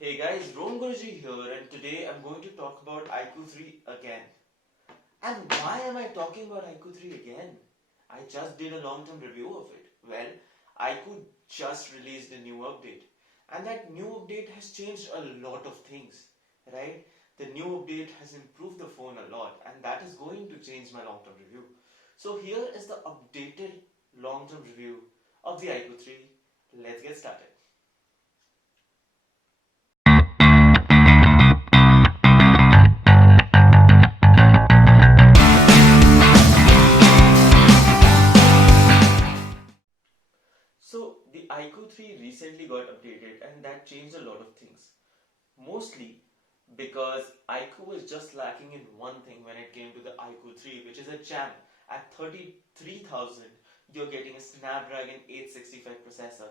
Hey guys, Ron Guruji here, and today I'm going to talk about iQOO 3 again. And why am I talking about iQOO 3 again? I just did a long-term review of it. Well, iQOO just released a new update, and that new update has changed a lot of things, right? The new update has improved the phone a lot, and that is going to change my long-term review. So here is the updated long-term review of the iQOO 3. Let's get started. So the iQOO 3 recently got updated and that changed a lot of things. Mostly because iQOO was just lacking in one thing when it came to the iQOO 3, which is a jam. At 33,000, you're getting a Snapdragon 865 processor.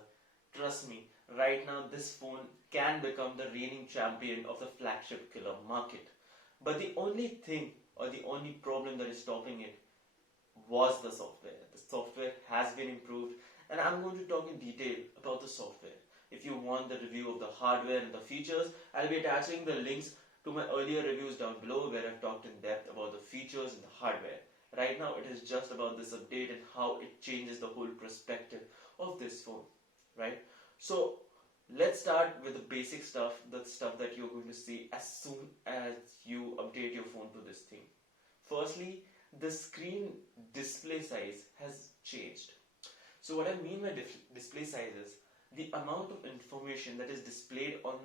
Trust me, right now this phone can become the reigning champion of the flagship killer market. But the only thing or the only problem that is stopping it was the software. The software has been improved, and I'm going to talk in detail about the software. If you want the review of the hardware and the features, I'll be attaching the links to my earlier reviews down below where I've talked in depth about the features and the hardware. Right now, it is just about this update and how it changes the whole perspective of this phone, right? So, let's start with the basic stuff, the stuff that you're going to see as soon as you update your phone to this thing. Firstly, the screen display size has changed. So what I mean by display size is the amount of information that is displayed on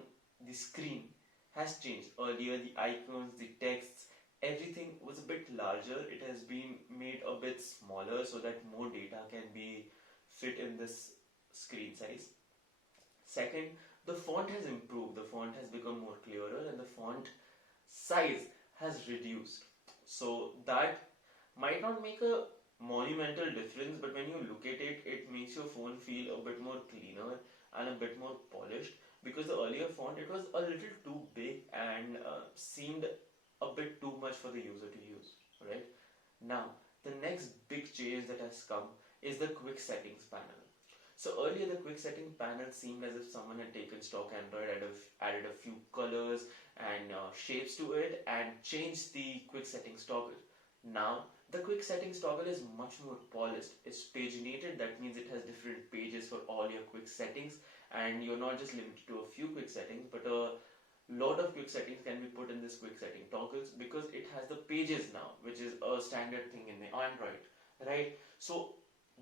the screen has changed. Earlier the icons, the texts, everything was a bit larger. It has been made a bit smaller so that more data can be fit in this screen size. Second, the font has improved. The font has become more clearer and the font size has reduced. So that might not make a monumental difference, but when you look at it, it makes your phone feel a bit more cleaner and a bit more polished, because the earlier font, it was a little too big and seemed a bit too much for the user to use, right? Now, the next big change that has come is the quick settings panel. So earlier the quick setting panel seemed as if someone had taken stock Android, added a few colors and shapes to it and changed the quick settings toggle. Now the quick settings toggle is much more polished. It's paginated, that means it has different pages for all your quick settings, and you're not just limited to a few quick settings, but a lot of quick settings can be put in this quick setting toggles because it has the pages now, which is a standard thing in the Android, right? So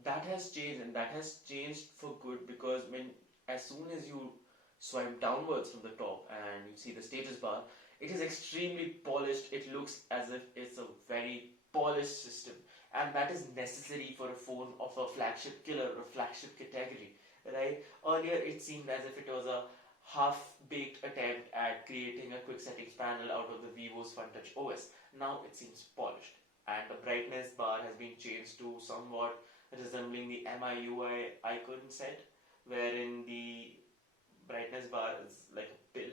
that has changed, and that has changed for good, because when as soon as you swipe downwards from the top and you see the status bar, it is extremely polished. It looks as if it's a very polished system, and that is necessary for a phone of a flagship killer or flagship category, right? Earlier it seemed as if it was a half-baked attempt at creating a quick settings panel out of the Vivo's FunTouch OS. Now it seems polished, and the brightness bar has been changed to somewhat resembling the MIUI icon set, wherein the brightness bar is like a pill,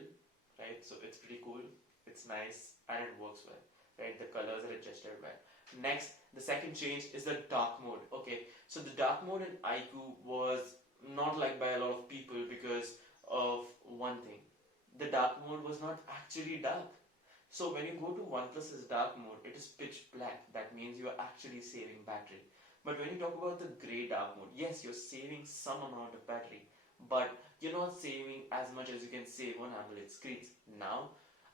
right? So it's pretty cool, it's nice, and it works well, right? The colors are adjusted well. Next, the second change is the dark mode. Okay, so the dark mode in iQOO was not liked by a lot of people because of one thing. The dark mode was not actually dark. So when you go to OnePlus's dark mode, it is pitch black. That means you are actually saving battery. But when you talk about the grey dark mode, yes, you're saving some amount of battery, but you're not saving as much as you can save on AMOLED screens. Now,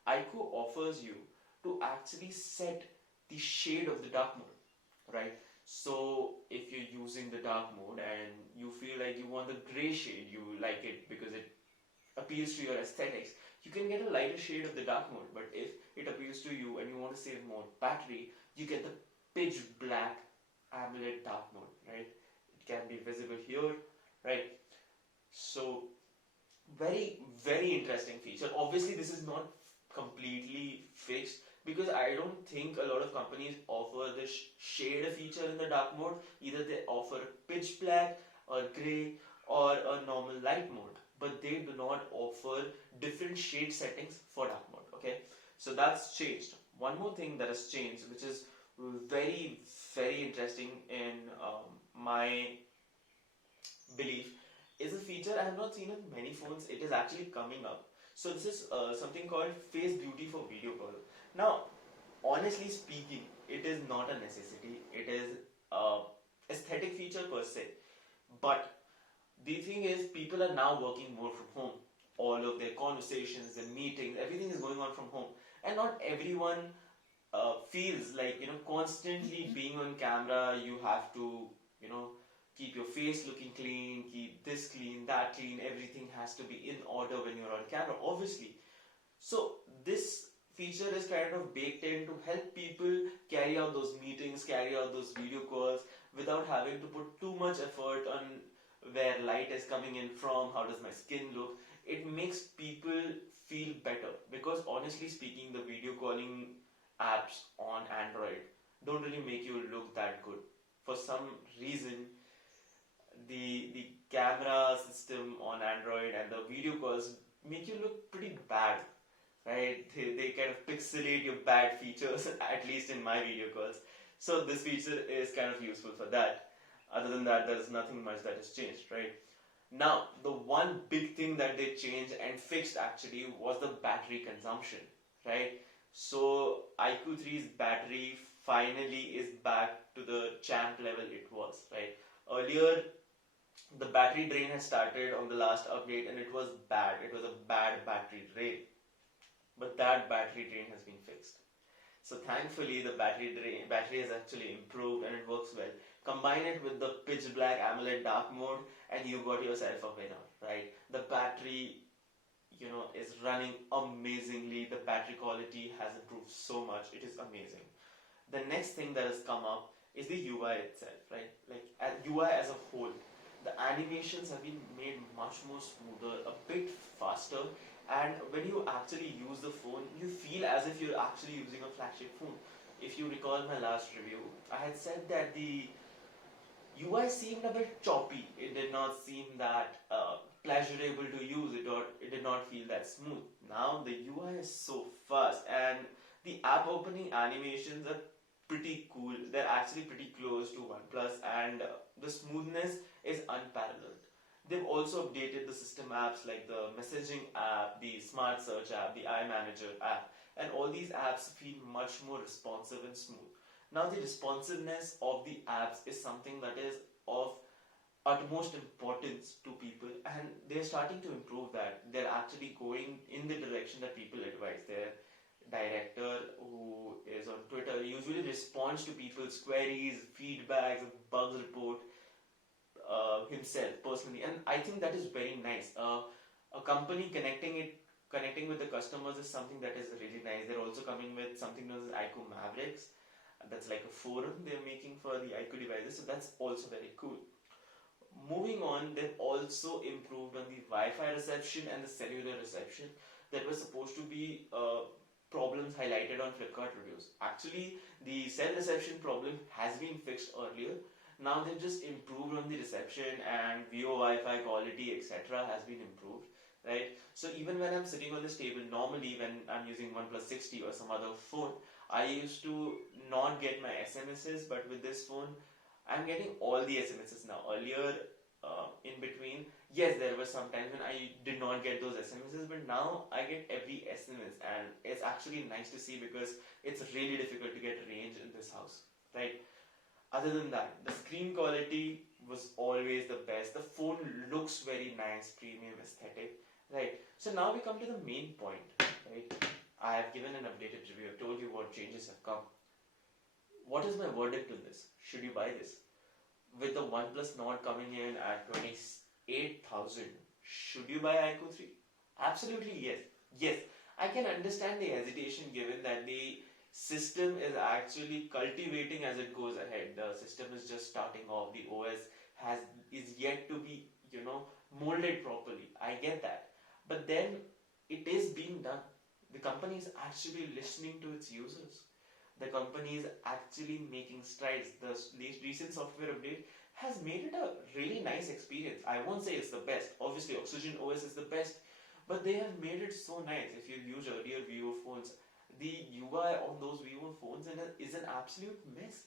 iQOO offers you to actually set the shade of the dark mode, right? So if you're using the dark mode and you feel like you want the grey shade, you like it because it appeals to your aesthetics, you can get a lighter shade of the dark mode. But if it appeals to you and you want to save more battery, you get the pitch black AMOLED dark mode, right? It can be visible here, right? So very interesting feature. Obviously this is not completely fixed, because I don't think a lot of companies offer this shade feature in the dark mode. Either they offer pitch black or gray or a normal light mode, but they do not offer different shade settings for dark mode. Okay, so that's changed. One more thing that has changed, which is very interesting in my belief, is a feature I have not seen in many phones. It is actually coming up. So this is something called face beauty for video call. Now, honestly speaking, it is not a necessity. It is a aesthetic feature per se. But the thing is, people are now working more from home. All of their conversations, their meetings, everything is going on from home, and not everyone feels like constantly being on camera. You have to you know keep your face looking clean, keep this clean, that clean. Everything has to be in order when you're on camera, obviously. So this feature is kind of baked in to help people carry out those meetings, carry out those video calls without having to put too much effort on where light is coming in from, how does my skin look. It makes people feel better because honestly speaking, the video calling apps on Android don't really make you look that good. For some reason, the camera system on Android and the video calls make you look pretty bad, right? They kind of pixelate your bad features, at least in my video calls. So this feature is kind of useful for that. Other than that, there's nothing much that has changed, right? Now, the one big thing that they changed and fixed actually was the battery consumption, right? So iQOO 3's battery finally is back to the champ level it was, right? Earlier, the battery drain has started on the last update and it was bad. It was a bad battery drain. But that battery drain has been fixed. So thankfully the battery has actually improved and it works well. Combine it with the pitch black AMOLED dark mode and you got yourself a winner, right? The battery is running amazingly. The battery quality has improved so much. It is amazing. The next thing that has come up is the UI itself, right? Like UI as a whole. The animations have been made much more smoother, a bit faster, and when you actually use the phone, you feel as if you're actually using a flagship phone. If you recall my last review, I had said that the UI seemed a bit choppy. It did not seem that pleasurable to use it, or it did not feel that smooth. Now the UI is so fast, and the app opening animations are pretty cool. They're actually pretty close to OnePlus, and the smoothness is unparalleled. They've also updated the system apps like the messaging app, the smart search app, the iManager app, and all these apps feel much more responsive and smooth. Now, the responsiveness of the apps is something that is of utmost importance to people, and they're starting to improve that. They're actually going in the direction that people advise. Their director, who is on Twitter, usually responds to people's queries, feedbacks, bugs report himself personally, and I think that is very nice. A company connecting with the customers is something that is really nice. They're also coming with something known as iQOO Mavericks. That's like a forum they're making for the iQOO devices, so that's also very cool. Moving on, they've also improved on the Wi-Fi reception and the cellular reception that were supposed to be problems highlighted on Flipkart reviews. Actually, the cell reception problem has been fixed earlier. Now they've just improved on the reception, and VO Wi-Fi quality, etc. has been improved, right? So even when I'm sitting on this table, normally when I'm using OnePlus 60 or some other phone, I used to not get my SMSs, but with this phone, I'm getting all the SMSs now. Earlier, in between, yes, there were some times when I did not get those SMSs, but now I get every SMS, and it's actually nice to see because it's really difficult to get range in this house, right? Other than that, the screen quality was always the best. The phone looks very nice, premium aesthetic, right? So now we come to the main point, right? I have given an updated review. I've told you what changes have come. What is my verdict on this? Should you buy this? With the OnePlus Nord coming in at 28,000, should you buy iQOO 3? Absolutely yes. Yes, I can understand the hesitation given that the system is actually cultivating as it goes ahead. The system is just starting off. The OS is yet to be, molded properly. I get that. But then it is being done. The company is actually listening to its users. The company is actually making strides. The recent software update has made it a really nice experience. I won't say it's the best. Obviously, Oxygen OS is the best, but they have made it so nice. If you use earlier Vivo phones, the UI on those Vivo phones is an absolute mess.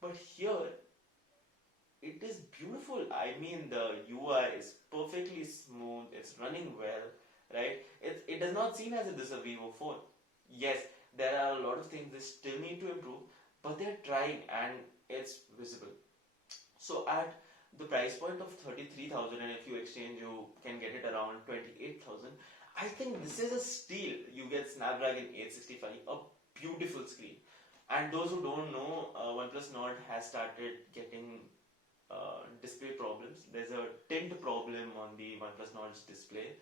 But here, it is beautiful. I mean, the UI is perfectly smooth. It's running well, right? It does not seem as if this is a Vivo phone. Yes, there are a lot of things they still need to improve, but they're trying and it's visible. So at the price point of 33,000, and if you exchange, you can get it around 28,000. I think this is a steal. You get Snapdragon 865, a beautiful screen. And those who don't know, OnePlus Nord has started getting display problems. There's a tint problem on the OnePlus Nord's display.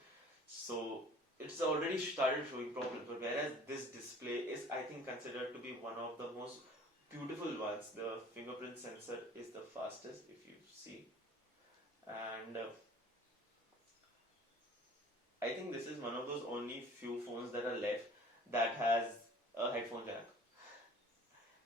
So it's already started showing problems. But whereas this display is, I think, considered to be one of the most beautiful ones. The fingerprint sensor is the fastest, if you see. And I think this is one of those only few phones that are left that has a headphone jack.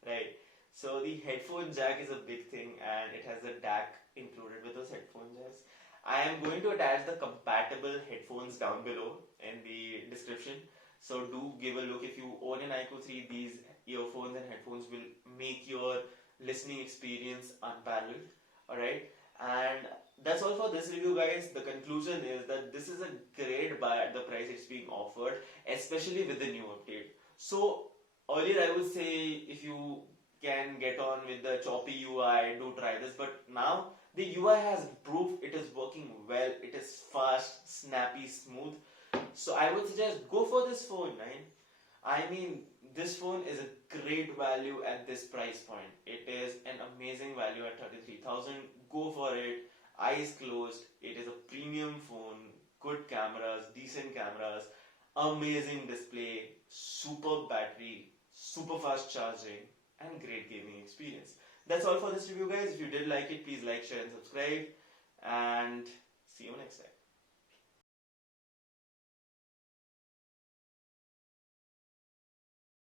Right. So the headphone jack is a big thing and it has a DAC included with those headphone jacks. I am going to attach the compatible headphones down below in the description. So do give a look. If you own an iQOO 3, these earphones and headphones will make your listening experience unparalleled. Alright. And that's all for this review, guys. The conclusion is that this is a great buy at the price it's being offered, especially with the new update. So earlier I would say if you can get on with the choppy UI, do try this, but now the UI has proved it is working well. It is fast, snappy, smooth. So I would suggest go for this phone, man. I mean, this phone is a great value at this price point. It is an amazing value at 33,000. Go for it. Eyes closed. It is a premium phone. Good cameras, decent cameras, amazing display, superb battery, super fast charging, and great gaming experience. That's all for this review, guys. If you did like it, please like, share, and subscribe. And see you next time.